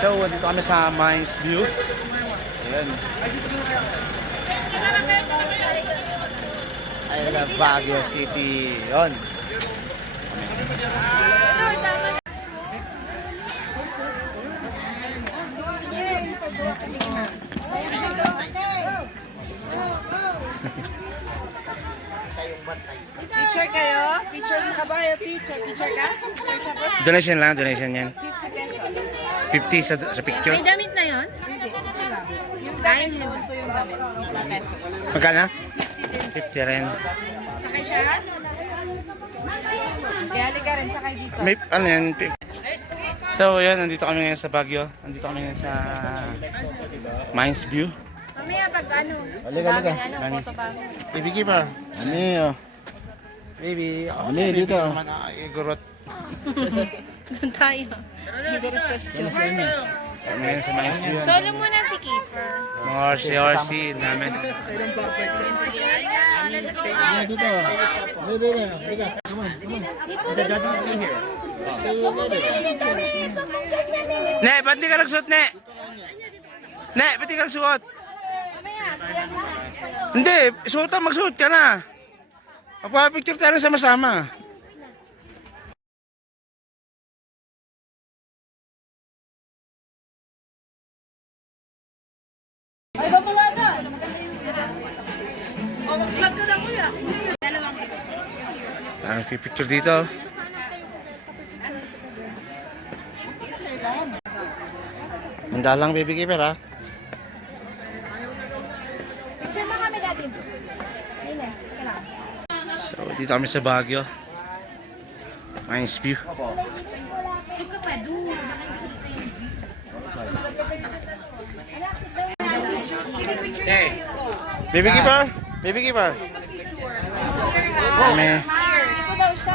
So, dito kami sa Mines View. Ayan. I love Baguio City. Yun. Teacher kayo? Teacher sa kabayo, teacher. Teacher ka? Teacher ka po? Donation lang, donation yan. 50 pesos. 50 sa picture. May damit na yon? Hindi, ito lang. Yung damit, yun po yung damit. 50 pesos. Magkano? 50 rin. Sakay siya? Kaya halika rin, sakay dito. May, ano yan? So, yan, nandito kami ngayon sa Baguio. Nandito kami ngayon sa Mines View. Mamaya pag ano, Halika, halika. ano, photo ba? Baby keeper. Ano yun? Baby. Ano yun dito? Igurot. Doon tayo. Kami ngayon sa Mines View. Solo muna si Keeper. Mga RC namin. Dito. Dito. Halika. Come on. Ne, ba't di ka nagsuot, Ne? Ne, ba't di ka nagsuot? Hindi, magsuot ka na. Magpapicture tayo sama-sama. Ay, babawaga. Maganda yung video. O, mag-vlog ko lang kuya. Ang pipicture dito. Handa lang, baby keeper, ha? Picture mo kami dati. Ayun So, dito kami sa Baguio. Mines View. Suka pa, doon. Baby keeper? Baby keeper? Kami. Ito daw siya.